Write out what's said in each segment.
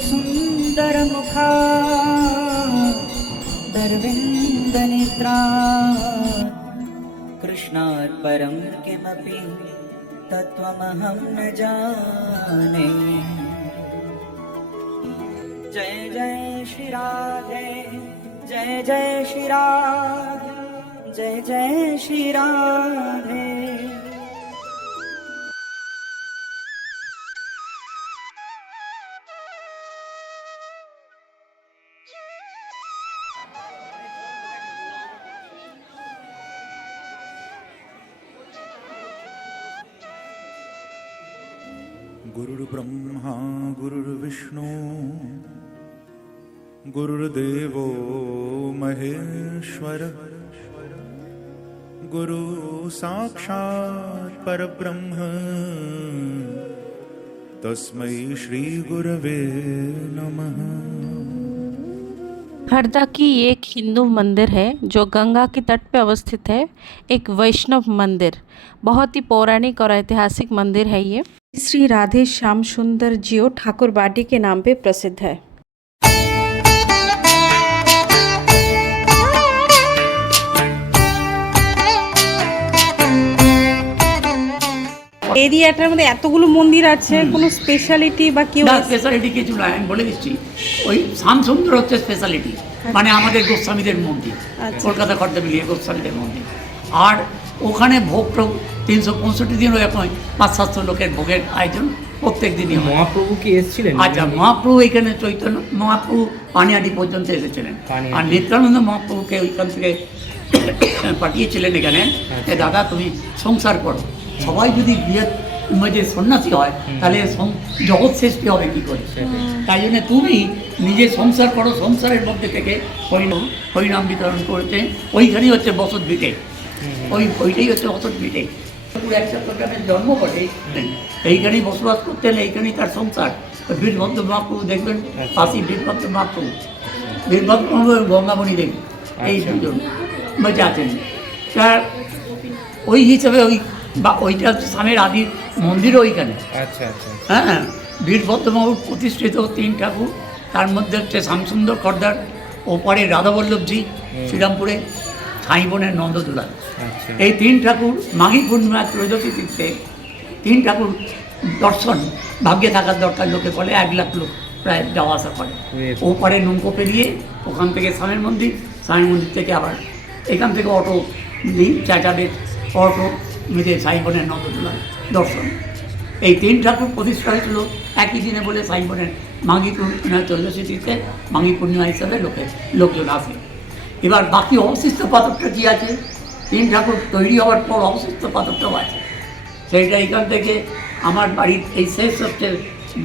सुन्दरमुखा दर्विन्दनेत्रा कृष्णात् परं किमपि तत्त्वमहं न जाने। जय जय श्री राधे, जय जय श्री राधे, जय जय श्री राधे। गुरुर्ब्रह्मा गुरुर्विष्णु गुरुर्देवो महेश्वर गुरु साक्षात् परब्रह्म तस्मै श्री गुरवे नमः। हरदा की एक हिंदू मंदिर है जो गंगा के तट पे अवस्थित है। एक वैष्णव मंदिर, बहुत ही पौराणिक और ऐतिहासिक मंदिर है ये। श्री राधे श्याम सुंदर जियो ठाकुर बाटी के नाम पे प्रसिद्ध है। এরিয়াটার মধ্যে এতগুলো মন্দির আছে, কোনো স্পেশালিটি বা কি? না, স্পেশালিটি কিছু নয়, আমি বলে দিচ্ছি। ওই শ্যামসুন্দর হচ্ছে স্পেশালিটি, মানে আমাদের গোস্বামীদের মন্দির, কলকাতা খর্দা মিলিয়ে গোস্বামীদের মন্দির। আর ওখানে ভোগ 365 দিন ওই 500-700 লোকের ভোগের আয়োজন প্রত্যেক দিনই। মহাপ্রভু কি এসেছিলেন? আচ্ছা, মহাপ্রভু এখানে চৈতন্য মহাপ্রভু পানিহাটি পর্যন্ত এসেছিলেন, আর নিত্যানন্দ মহাপ্রভুকে ওইখান থেকে পাঠিয়েছিলেন এখানে, দাদা তুমি সংসার করো। সবাই যদি বিয়ের যে সন্ন্যাসী হয় তাহলে জগৎ সৃষ্টি হবে কী করে? তাই জন্য তুমি নিজে সংসার করো, সংসারের মধ্যে থেকে হরিনাম বিতরণ করতে। ওইখানেই হচ্ছে বসত ভিটে, ওইটাই হচ্ছে বসত ভিটে। এক চট্টগ্রামের জন্ম বটে, এইখানেই বসবাস করতেন, এইখানেই তার সংসার। বীরভদ্র মহাপ্রভু দেখবেন পাশি, বীরভদ্র মহাপ্রভু, বীরভদ্র মহাপ্রভু গঙ্গামণি দেবী, এই দুজন বেঁচে আছেন। তার ওই হিসাবে বা ওইটা স্বামীর আদির মন্দিরও ওইখানে। আচ্ছা আচ্ছা। হ্যাঁ, বীরভদ্রবাবুর প্রতিষ্ঠিত 3 ঠাকুর, তার মধ্যে হচ্ছে শ্যামসুন্দর খর্দার, ওপারে রাধাবল্লভজি শ্রীরামপুরে, ছাই বোনের নন্দদুলাল। এই 3 ঠাকুর মাঘী পূর্ণিমা ত্রয়োদশী তিথিতে 3 ঠাকুর দর্শন ভাগ্যে থাকার দরকার। লোকে বলে 1 লাখ লোক প্রায় যাওয়া আসা করে। ওপারে নৌকো পেরিয়ে ওখান থেকে স্বামীর মন্দির, স্বামীর মন্দির থেকে আবার এখান থেকে অটো চাচাদের অটো মিলে সাই বোনের নন্দদুলাল দর্শন। এই 3 ঠাকুর প্রতিষ্ঠা হয়েছিল একই দিনে বলে সাই বোনের মাঘী পূর্ণিমা ত্রয়োদশী তিথিতে মাঘী পূর্ণিমা হিসাবে লোকজন আসে। এবার বাকি অবশিষ্ট পাথরটা কী আছে? 3 ঠাকুর তৈরি হওয়ার পর অবশিষ্ট পাথরটাও আছে। সেইটা এখান থেকে আমার বাড়ির এই শেষ হচ্ছে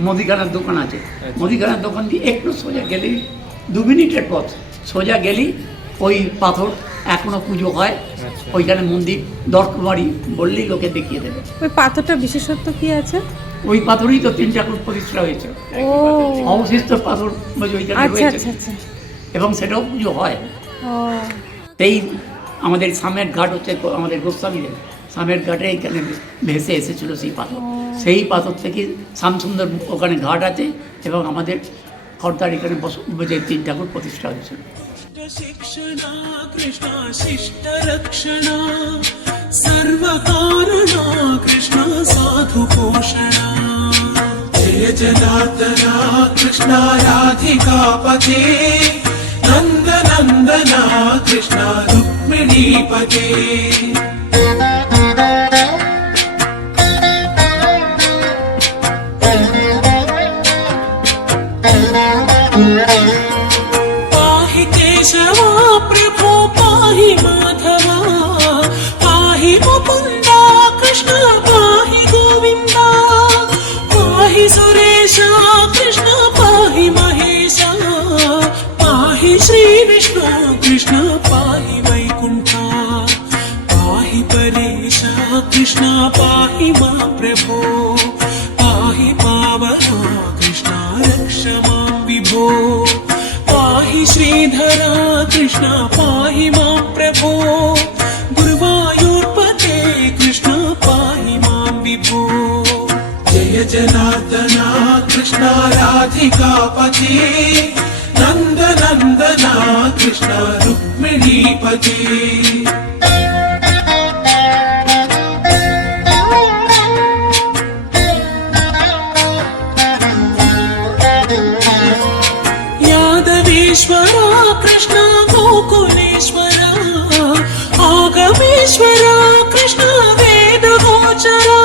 মুদিখানার দোকান আছে, মুদিখানার দোকান দিয়ে একটু সোজা গেলেই 2 মিনিটের পথ, সোজা গেলেই ওই পাথর এখনো পুজো হয়। ওইখানে মন্দির দর্শবাড়ি বললেই লোকে দেখিয়ে দেবে। ওই পাথরটা বিশেষত্ব কি আছে? ওই পাথরই তো 3 ঠাকুর প্রতিষ্ঠা হয়েছে, অবশিষ্ট পাথর ওইখানে রয়েছে, এবং সেটাও পুজো হয়। এই আমাদের সামের ঘাট হচ্ছে আমাদের গোস্বামীদের সামের ঘাটে এখানে ভেসে এসেছিল সেই পাথর। সেই পাথর থেকে শ্যামসুন্দর ওখানে ঘাট আছে, এবং আমাদের খর্দার এখানে 3 ঠাকুর প্রতিষ্ঠা হয়েছিল। शिक्षणा कृष्णा शिष्ट रक्षणा सर्वकारणा कृष्णा साधु पोषणा। जय जनार्दना कृष्णा राधिका पते नंद नंदना कृष्णा रुक्मिणी पते। केशवा प्रभो पाहि माधवा पाहि मुकुन्दा कृष्ण पाहि गोविन्दा पाहि सुरेशा कृष्ण पाहि महेशा पाहि श्रीविष्णु कृष्ण पाहि वैकुण्ठा पाहि परेशा कृष्ण पाहि मा प्रभो पाहि पावना कृष्ण रक्ष मां विभो पाहि श्रीधरा कृष्ण पाहि मां प्रभो गुरुवायूर्पते कृष्ण पाहि मां विभो। जय जनार्दना कृष्ण राधिकापति नंद नंदना कृष्ण रुक्मिणीपति यादवेश्वरा कृष्ण गोकुलेश्वरा आगमेश्वरा कृष्ण वेद गोचरा